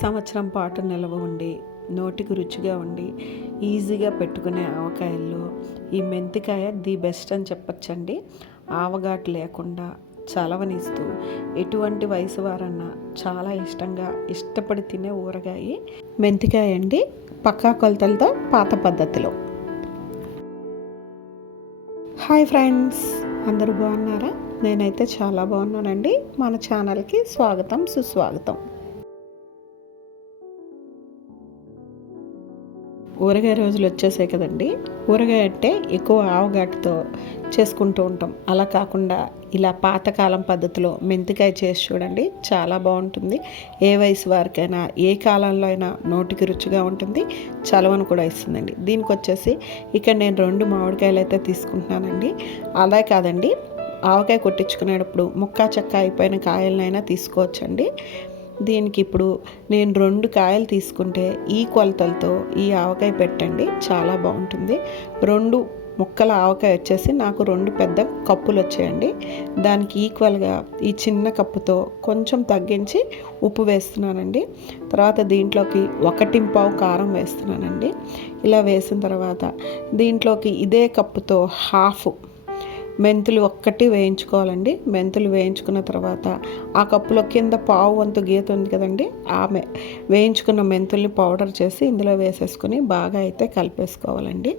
సంవత్సరం పాటు నిల్వ ఉండి నోటికి రుచిగా ఉండి ఈజీగా పెట్టుకునే ఆవకాయల్లో ఈ మెంతికాయ ది బెస్ట్ అని చెప్పచ్చండి. ఆవగాటు లేకుండా చలవనిస్తూ ఎటువంటి వయసు వారన్నా చాలా ఇష్టపడి తినే ఊరగాయ మెంతికాయ అండి. పక్కా కొలతలతో పాత పద్ధతిలో. హాయ్ ఫ్రెండ్స్, అందరూ బాగున్నారా? నేనైతే చాలా బాగున్నానండి. మన ఛానల్కి స్వాగతం, సుస్వాగతం. ఊరగాయ రోజులు వచ్చేసాయి కదండి. ఊరగాయ అంటే ఎక్కువ ఆవగాటుతో చేసుకుంటూ ఉంటాం. అలా కాకుండా ఇలా పాతకాలం పద్ధతిలో మెంతికాయ చేసి చూడండి, చాలా బాగుంటుంది. ఏ వయసు వారికైనా ఏ కాలంలో అయినా నోటికి రుచిగా ఉంటుంది, చలవను కూడా ఇస్తుందండి. దీనికి వచ్చేసి ఇక్కడ నేను 2 మామిడికాయలు అయితే తీసుకుంటున్నానండి. అలా కాదండి, ఆవకాయ కొట్టించుకునేటప్పుడు ముక్కా చెక్క అయిపోయిన కాయలనైనా తీసుకోవచ్చండి. దీనికి ఇప్పుడు నేను 2 కాయలు తీసుకుంటే ఈ కొలతలతో ఈ ఆవకాయ పెట్టండి, చాలా బాగుంటుంది. 2 ముక్కల ఆవకాయ వచ్చేసి నాకు 2 పెద్ద కప్పులు వచ్చాయండి. దానికి ఈక్వల్గా ఈ చిన్న కప్పుతో కొంచెం తగ్గించి ఉప్పు వేస్తున్నానండి. తర్వాత దీంట్లోకి 1.25 కారం వేస్తున్నానండి. ఇలా వేసిన తర్వాత దీంట్లోకి ఇదే కప్పుతో హాఫ్ మెంతులు ఒక్కటి వేయించుకోవాలండి. మెంతులు వేయించుకున్న తర్వాత ఆ కప్పులో కింద పావు వంతు గీత ఉంది కదండి, ఆమె వేయించుకున్న మెంతుల్ని పౌడర్ చేసి ఇందులో వేసేసుకొని బాగా అయితే కలిపేసుకోవాలండి.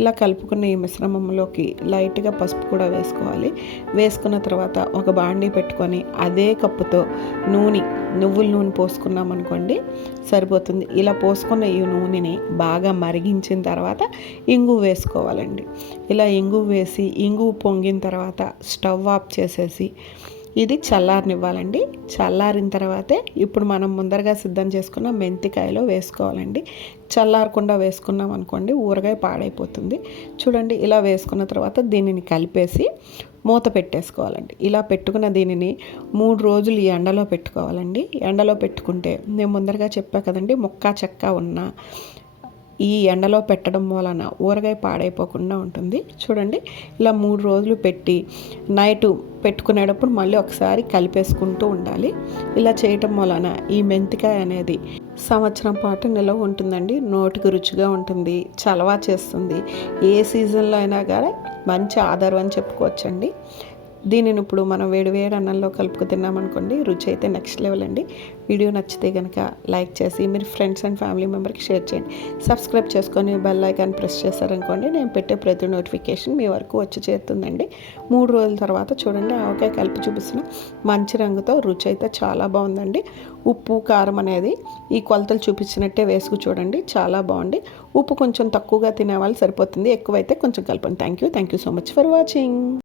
ఇలా కలుపుకున్న ఈ మిశ్రమంలోకి లైట్గా పసుపు కూడా వేసుకోవాలి. వేసుకున్న తర్వాత ఒక బాండీ పెట్టుకొని అదే కప్పుతో నువ్వుల నూనె పోసుకున్నాం అనుకోండి, సరిపోతుంది. ఇలా పోసుకున్న ఈ నూనెని బాగా మరిగించిన తర్వాత ఇంగువ వేసుకోవాలండి. ఇలా ఇంగువ వేసి ఇంగువ పొంగిన తర్వాత స్టవ్ ఆఫ్ చేసేసి ఇది చల్లారనివ్వాలండి. చల్లారిన తర్వాతే ఇప్పుడు మనం ముందరగా సిద్ధం చేసుకున్న మెంతికాయలో వేసుకోవాలండి. చల్లారకుండా వేసుకున్నాం అనుకోండి ఊరగాయ పాడైపోతుంది. చూడండి, ఇలా వేసుకున్న తర్వాత దీనిని కలిపేసి మూత పెట్టేసుకోవాలండి. ఇలా పెట్టుకున్న దీనిని 3 రోజులు ఈ ఎండలో పెట్టుకోవాలండి. ఎండలో పెట్టుకుంటే నేను ముందరగా చెప్పా కదండి, ముక్కా చెక్క ఉన్న ఈ ఎండలో పెట్టడం వలన ఊరగాయ పాడైపోకుండా ఉంటుంది. చూడండి, ఇలా 3 రోజులు పెట్టి నైట్ పెట్టుకునేటప్పుడు మళ్ళీ ఒకసారి కలిపేసుకుంటూ ఉండాలి. ఇలా చేయటం వలన ఈ మెంతికాయ అనేది సంవత్సరం పాటు నిలవ ఉంటుందండి. నోటికి రుచిగా ఉంటుంది, చలవా చేస్తుంది. ఏ సీజన్లో అయినా కానీ మంచి ఆధారం అని చెప్పుకోవచ్చండి. దీనిని ఇప్పుడు మనం వేడి అన్నంలో కలుపుకు తిన్నామనుకోండి, రుచి అయితే నెక్స్ట్ లెవెల్ అండి. వీడియో నచ్చితే కనుక లైక్ చేసి మీరు ఫ్రెండ్స్ అండ్ ఫ్యామిలీ మెంబర్కి షేర్ చేయండి. సబ్స్క్రైబ్ చేసుకొని బెల్ ఐకాన్ ప్రెస్ చేశారనుకోండి, నేను పెట్టే ప్రతి నోటిఫికేషన్ మీ వరకు వచ్చి చేరుతుందండి. 3 రోజుల తర్వాత చూడండి, ఆవకాయ కలిపి చూపిస్తున్న మంచి రంగుతో రుచి అయితే చాలా బాగుందండి. ఉప్పు కారం అనేది ఈ కొలతలు చూపించినట్టే వేసుకు చూడండి, చాలా బాగుంది. ఉప్పు కొంచెం తక్కువగా తినేవాళ్ళు సరిపోతుంది, ఎక్కువైతే కొంచెం కలపండి. Thank you so much for watching.